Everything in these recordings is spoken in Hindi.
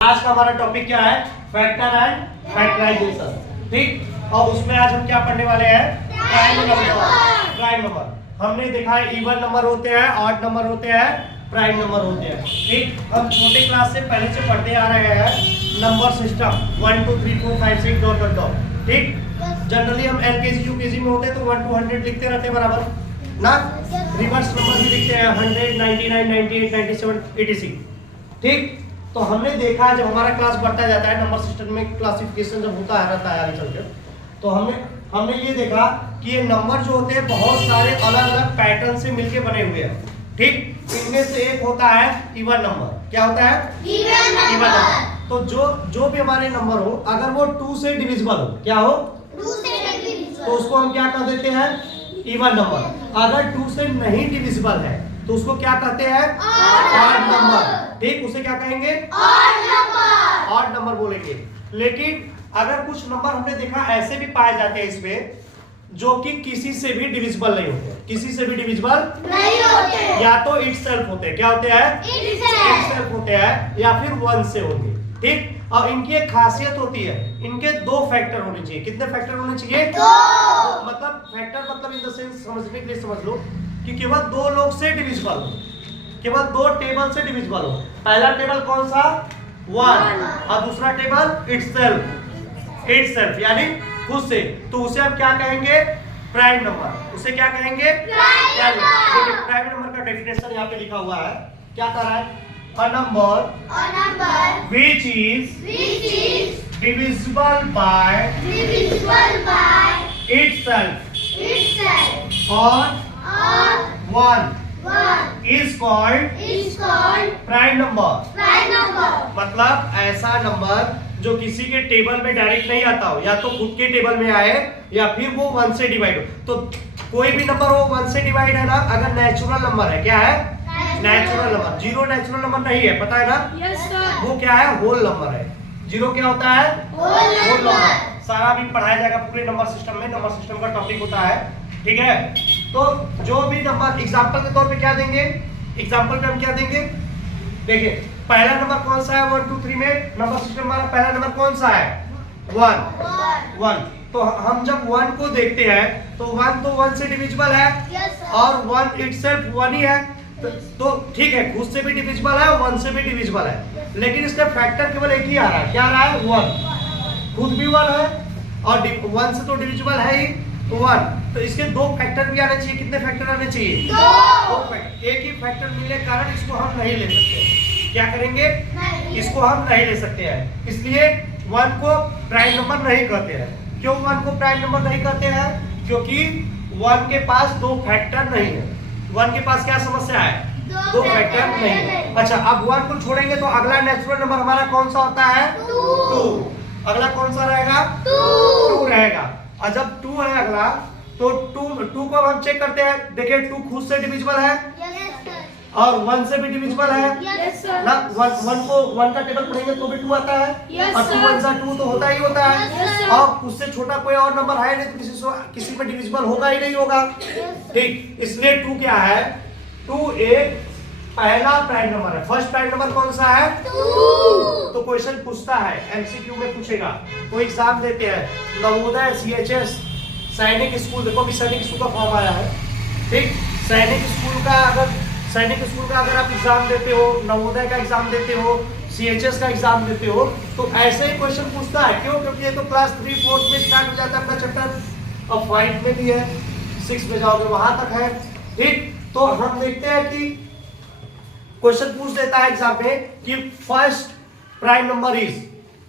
आज का हमारा टॉपिक क्या है? Factor and factorisation. ठीक, और उसमें आज हम क्या पढ़ने वाले हैं? Prime number. प्राइम नंबर हमने देखा है इवन नंबर होते हैं, ऑड नंबर होते हैं, प्राइम नंबर होते हैं। ठीक, हम छोटे क्लास से पहले से पढ़ते आ रहे हैं number system 1 2 3 4 5 6 dot dot dot. ठीक, जनरली हम एलकेजी यूकेजी में होते हैं तो 1 to 100 लिखते रहते हैं बराबर ना, रिवर्स नंबर भी लिखते हैं 100 99 98 97 86। ठीक, तो हमने देखा जब हमारा क्लास बढ़ता जाता है नंबर सिस्टम में क्लासिफिकेशन जब होता रहता है आगे चलकर, तो हमने ये देखा कि ये नंबर जो होते हैं बहुत सारे अलग अलग पैटर्न से मिलके बने हुए हैं। ठीक, इनमें से एक होता है इवन नंबर। क्या होता है? Even number. तो जो भी हमारे नंबर हो अगर वो 2 से डिविजिबल हो, क्या हो? 2 से डिविजिबल, तो उसको हम क्या कह देते हैं? Even number. अगर 2 से नहीं डिविजिबल है तो उसको क्या कहते हैं? Odd number. ठीक, उसे क्या कहेंगे? Odd number. ऑड नंबर बोलेंगे। लेकिन अगर कुछ नंबर हमने देखा ऐसे भी पाए जाते हैं इसमें जो कि किसी से भी डिविजिबल नहीं होते, किसी से भी डिविजिबल नहीं होते, या तो इटसेल्फ होते हैं। क्या होते हैं? इटसेल्फ होते हैं, या फिर 1 से होंगे। ठीक, और इनकी एक खासियत होती है, इनके 2 फैक्टर होने चाहिए। कितने फैक्टर होने चाहिए? 2। मतलब फैक्टर मतलब इन द सेंस समझने के लिए समझ लो कि केवल 2 लोग से डिविजिबल हो, केवल 2 टेबल से डिविजिबल हो। पहला टेबल कौन सा? 1, और दूसरा टेबल इटसेल्फ यानी खुद से, तो उसे हम क्या कहेंगे? Prime number. उसे क्या कहेंगे? Prime number. प्राइम नंबर का डेफिनेशन यहाँ पे लिखा हुआ है, क्या कर रहा है? A number which is divisible by itself or 1 is called prime number. मतलब ऐसा नंबर जो किसी के टेबल में डायरेक्ट नहीं आता हो, या तो खुद के टेबल में आए या फिर वो 1 से डिवाइड हो। तो कोई भी नंबर वो 1 से डिवाइड है ना, अगर नेचुरल नंबर है, क्या है? Natural number. 0 नेचुरल नंबर नहीं है, पता है ना? Yes sir. वो क्या है? होल नंबर है। 0 क्या होता है? Whole number. सारा भी पढ़ाया जाएगा पूरे नंबर सिस्टम में, नंबर सिस्टम का टॉपिक होता है। ठीक है, तो जो भी नंबर एग्जांपल के तौर पे क्या देंगे? एग्जांपल पे हम क्या देंगे? देखिए पहला नंबर कौन सा है 1 2 3 में? नंबर सिस्टम हमारा पहला नंबर कौन सा है? 1। तो हम जब 1 को देखते हैं तो 1 तो 1 से डिविजिबल है, और 1 इटसेल्फ 1 ही है, तो ठीक है, खुद से भी डिविजिबल है, 1 से भी डिविजिबल है, लेकिन इसका फैक्टर केवल एक ही आ रहा है। क्या आ रहा है? 1। खुद भी 1 है और 1 से तो डिविजिबल है ही, तो 1। तो इसके 2 फैक्टर भी आने चाहिए। कितने फैक्टर आने चाहिए? 2 फैक्टर। एक ही फैक्टर मिलने के कारण इसको हम नहीं ले सकते। क्या करेंगे? इसको हम नहीं ले सकते हैं, इसलिए 1 को प्राइम नंबर नहीं कहते हैं। क्यों 1 को प्राइम नंबर नहीं कहते हैं? क्योंकि 1 के पास 2 फैक्टर नहीं है। 1 के पास क्या समस्या है? 2 फैक्टर नहीं है। अच्छा, अब 1 को छोड़ेंगे तो अगला नेचुरल नंबर हमारा कौन सा होता है? 2। अगला कौन सा रहेगा? 2 रहेगा। और जब 2 है अगला, तो 2 को हम चेक करते हैं। देखिए 2 खुद से डिविजिबल है और 1 से भी डिविजिबल है ना। 1 का टेबल पढ़ेंगे तो भी 2 आता है, और 2 1 सा 2 तो होता ही होता है। और उससे छोटा कोई और नंबर है नहीं तो किसी पे डिविजिबल होगा ही नहीं होगा। ठीक, इसलिए 2 क्या है? 2 एक पहला प्राइम नंबर है। फर्स्ट प्राइम नंबर कौन सा है? 2। तो क्वेश्चन पूछता है, एमसीक्यू में पूछेगा, कोई एग्जाम देते हैं, नवोदय सीएचएस सैनिक स्कूल, देखो अभी सैनिक स्कूल का फॉर्म आया है। ठीक, सैनिक स्कूल का अगर आप एग्जाम देते हो, नवोदय का एग्जाम देते हो, सीएचएस का एग्जाम देते हो, तो ऐसे ही क्वेश्चन पूछता है। क्यों? क्योंकि ये तो क्लास 3 4 में स्टार्ट हो जाता है अपना चैप्टर, अब 5 में भी है, 6 में जाओगे वहां तक है। ठीक, तो हम देखते हैं कि क्वेश्चन पूछ देता है एग्जाम पे कि फर्स्ट प्राइम नंबर इज,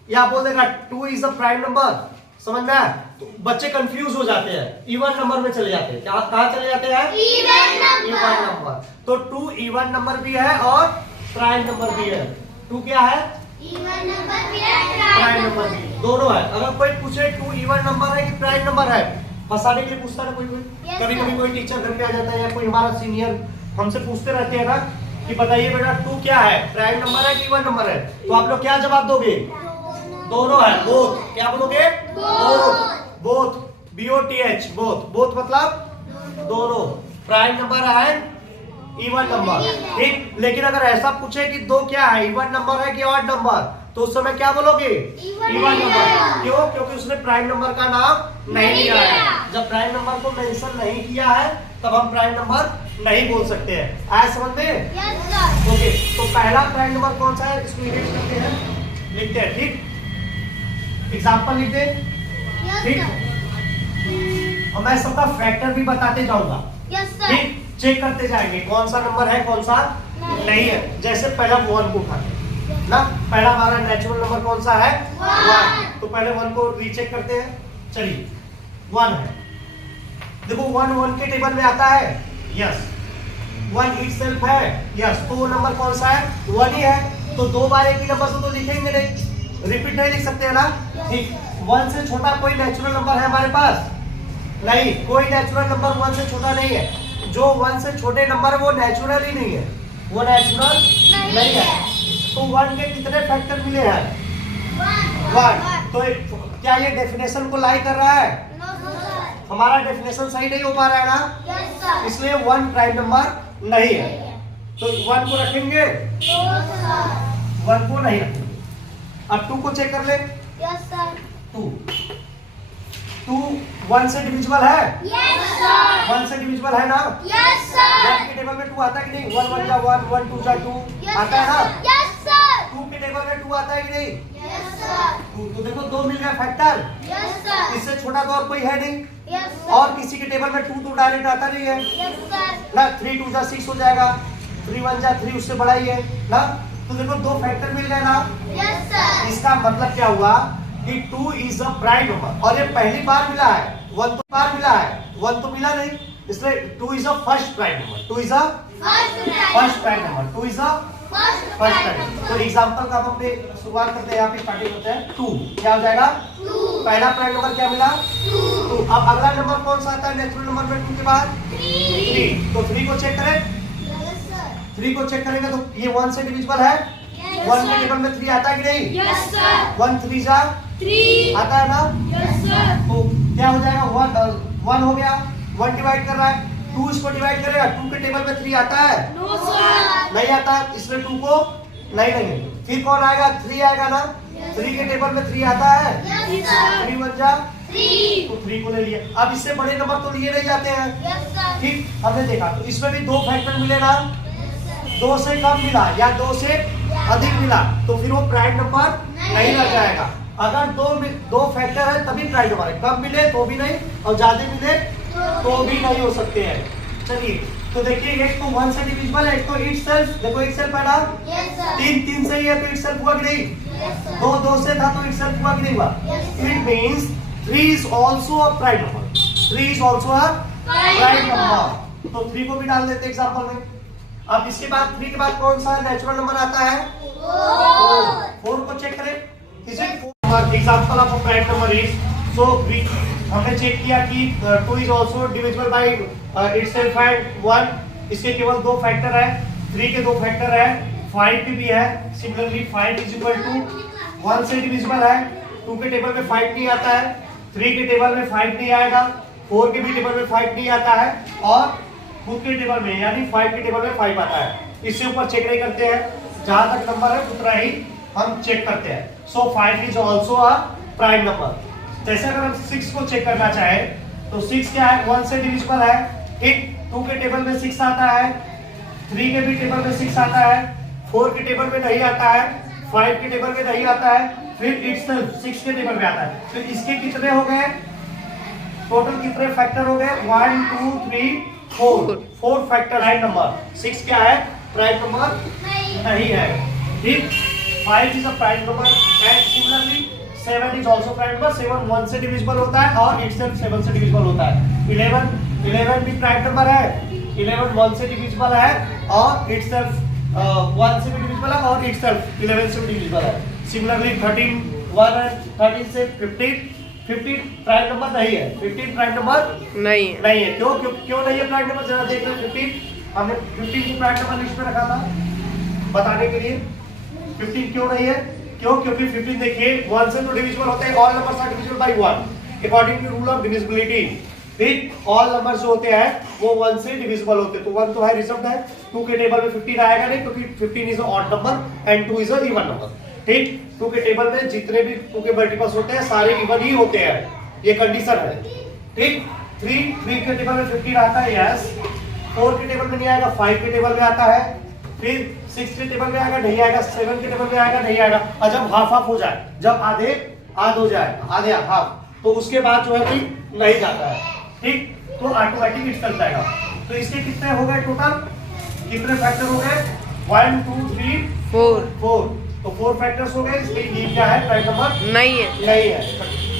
या बोल देगा 2 इज अ प्राइम नंबर। समझ में आया? तो बच्चे कंफ्यूज हो जाते हैं, इवन नंबर में चले जाते हैं। कहां चले जाते हैं? Even number. तो 2 इवन नंबर भी है और प्राइम नंबर भी है। 2 क्या है? इवन नंबर भी है, प्राइम नंबर भी, दोनों है। अगर कोई पूछे 2 इवन नंबर है कि प्राइम नंबर है, फंसाने के लिए पूछता है कोई। कभी कभी कोई टीचर घर पे आ जाता है या कोई हमारा सीनियर हमसे पूछते रहते हैं ना कि बताइए बेटा 2 क्या है, प्राइम नंबर है कि इवन नंबर है? तो आप लोग क्या जवाब दोगे? दोनों है, बोथ। क्या बोलोगे? बोथ। BOTH, बोथ मतलब दोनों। प्राइम नंबर है इवन नंबर, ठीक। लेकिन अगर ऐसा पूछे कि दो क्या है, इवन नंबर है कि ऑड नंबर, तो उस समय क्या बोलोगे? Even number. क्यों? क्योंकि उसने प्राइम नंबर का नाम नहीं लिया है। जब प्राइम नंबर को मेंशन नहीं किया है तब हम प्राइम नंबर नहीं बोल सकते हैं। आया समझ में? ओके, तो पहला प्राइम नंबर कौन सा है इसको इरेज करते हैं, लिखते हैं। ठीक, एग्जाम्पल लिख दे। ठीक, और मैं सबका फैक्टर भी बताते जाऊंगा। ठीक, चेक करते जाएंगे कौन सा नंबर है कौन सा नहीं है। जैसे पहला 1 को उठाते ना, पहला हमारा नेचुरल नंबर कौन सा है? 1। तो पहले 1 को रीचेक करते हैं। चलिए 1 है, देखो 1 के टेबल में आता है, यस। 1 इटसेल्फ है, यस। तो वो नंबर कौन सा है? 1 ही है। तो 2 बार एक ही नंबर से तो लिखेंगे नहीं, रिपीट नहीं लिख सकते है ना। ठीक, 1 से छोटा कोई नेचुरल नंबर है हमारे पास? नहीं, कोई नेचुरल नंबर 1 से छोटा नहीं है। जो 1 से छोटे नंबर है वो नेचुरल ही नहीं है, वो नेचुरल नहीं है। तो 1 के कितने फैक्टर मिले हैं? 1। तो क्या ये डेफिनेशन को लाई कर रहा है? हमारा डेफिनेशन सही नहीं हो पा रहा है ना, इसलिए 1 प्राइम नंबर नहीं है। तो 1 को रखेंगे, 1 को नहीं रखेंगे। अब 2 को चेक कर ले। 2 1 से डिविजिबल है? 1 से डिविजिबल है ना? 1 के टेबल में 2 आता है कि नहीं? 1 1 जा 1, 1 2 जा 2 आता है ना? 2 के टेबल में 2 आता है कि नहीं? तो देखो 2 मिल गया फैक्टर। इससे छोटा तो और कोई है नहीं। और किसी के टेबल में 2 तो डायरेक्ट आता नहीं है ना। 3 2 जा 6 हो जाएगा, 3 1 जा 3, उससे बड़ा ही है ना। तो देखो 2 फैक्टर मिल गए ना। इसका मतलब क्या हुआ कि 2 इज अ प्राइम नंबर। और ये पहली बार मिला है, 1 तो बार मिला है, 1 तो मिला नहीं, इसलिए 2 is a first prime number. 2 is a first prime number. 2 is a first prime number. तो एग्जांपल का हम अपने शुरुआत करते हैं, यहाँ पे स्टार्टिंग होता है 2। क्या हो जाएगा? पहला प्राइम नंबर क्या मिला? 2। अब अगला नंबर कौन सा आता है नेचुरल नंबर में 2 के बाद? 3। तो 3 को चेक करें। 3 को चेक करेंगे तो ये 1 से डिविजिबल है? 1 के टेबल में 3 आता है कि नहीं? 1 3 जा 3 आता है ना? तो क्या हो जाएगा? 1 हो गया। 1 डिवाइड कर रहा है, 2 इसको डिवाइड करेगा। 2 के टेबल में 3 आता है? नहीं आता, इसलिए 2 को नहीं लेंगे। फिर कौन आएगा? 3 आएगा ना। 3 के टेबल में 3 आता है? 3 1 जा 3, तो 3 को ले लिया। अब इससे बड़े नंबर तो लिए नहीं जाते हैं। ठीक, हमने देखा तो इसमें भी 2 फैक्टर मिले ना। 2 से कम मिला या 2 से अधिक मिला तो फिर वो प्राइम नंबर नहीं लग जाएगा। अगर 2 फैक्टर है तभी प्राइम नंबर है, कम मिले तो भी नहीं और ज्यादा मिले तो भी नहीं हो सकते हैं। चलिए, तो देखिए एक तो 1 से डिविजिबल है, एक तो इटसेल्फ। देखो इटसेल्फ है ना? 3 3 से ही है तो इटसेल्फ हुआ कि नहीं? 2 2 से था तो इटसेल्फ हुआ कि नहीं हुआ? It means 3 is also a prime number. 3 is also a prime number. तो 3 को भी डाल देते एग्जांपल में। अब इसके बाद 3 के बाद कौन सा नेचुरल नंबर आता है? 4 को चेक करें। Is it 4? Example of a prime number is, so हमने चेक किया कि 2 is also divisible by itself and 1। इसके केवल 2 फैक्टर है, 3 के 2 फैक्टर है, 5 के भी है। सिमिलरली 5 इज इक्वल टू 1 से डिविजिबल है, 2 के टेबल में 5 नहीं आता है, 3 के टेबल में 5 नहीं आएगा, 4 के भी टेबल में 5 नहीं आता है और खुद के टेबल में यानी 5 के टेबल में 5 आता है। इससे ऊपर चेक नहीं करते हैं, जहां तक नंबर है उतना ही हम चेक करते हैं। सो 5 is also a prime number. जैसे अगर हम 6 को चेक करना चाहें तो 6 क्या है? 1 से डिविजिबल है। ठीक, 2 के टेबल में 6 आता है, 3 के भी टेबल में 6 आता है, 4 के टेबल में नहीं आता है, 5 के टेबल में नहीं आता है, फिर इटसेल्फ 6 के टेबल में आता है। फिर इसके कितने हो गए? टोटल कितने फैक्टर हो गए? 1 2 3 4 फैक्टर प्राइम नंबर। 6 क्या है? प्राइम नंबर नहीं है। ठीक, 5 is a prime number and similarly 7 is also prime number. 7 1 से डिविजिबल होता है और इटसेल्फ 7 से डिविजिबल होता है। 11 भी प्राइम नंबर है, 11 1 से डिविजिबल है और इटसेल्फ 1 से भी डिविजिबल है और इटसेल्फ 11 से भी डिविजिबल है। सिमिलरली 13 1 है, 13 से 15 प्राइम नंबर नहीं है। 15 प्राइम नंबर नहीं है। क्यों नहीं है प्राइम नंबर? जरा देख लो। 15 हमने 15 को प्राइम नंबर लिस्ट में रखा था बताने के लिए। 15 क्यों नहीं है? क्योंकि 15 देखिए 1 से तो डिविजिबल होते हैं, all numbers are divisible by 1 according to rule of divisibility. ठीक, ऑल नंबर्स जो होते हैं वो 1 से डिविजिबल होते हैं। तो 1 तो है, रिजल्ट है। 2 के टेबल में 15 आएगा नहीं क्योंकि 15 is a odd number and 2 is a even number. ठीक, टू के टेबल में जितने भी टू के मल्टीपल्स होते हैं सारे इवन ही होते हैं, ये कंडीशन है। ठीक, 3 के टेबल में 15 आता है, यस। 4 के टेबल में नहीं आएगा, 5 के टेबल में आता है, फिर 6 के टेबल में आएगा, नहीं आएगा, 7 के टेबल में आएगा, नहीं आएगा। और जब हाफ हाफ हो जाए, जब आधे आध हो जाए, आधे हाफ, तो उसके बाद जो है भाई नहीं जाता है। ठीक, तो ऑटोमेटिक इट चल जाएगा। तो इसके कितने हो गए टोटल, कितने फैक्टर हो गए? 1 2 3 4। तो 4 फैक्टर्स हो गए। इसमें ये क्या है, प्राइम नंबर नहीं है। नहीं है।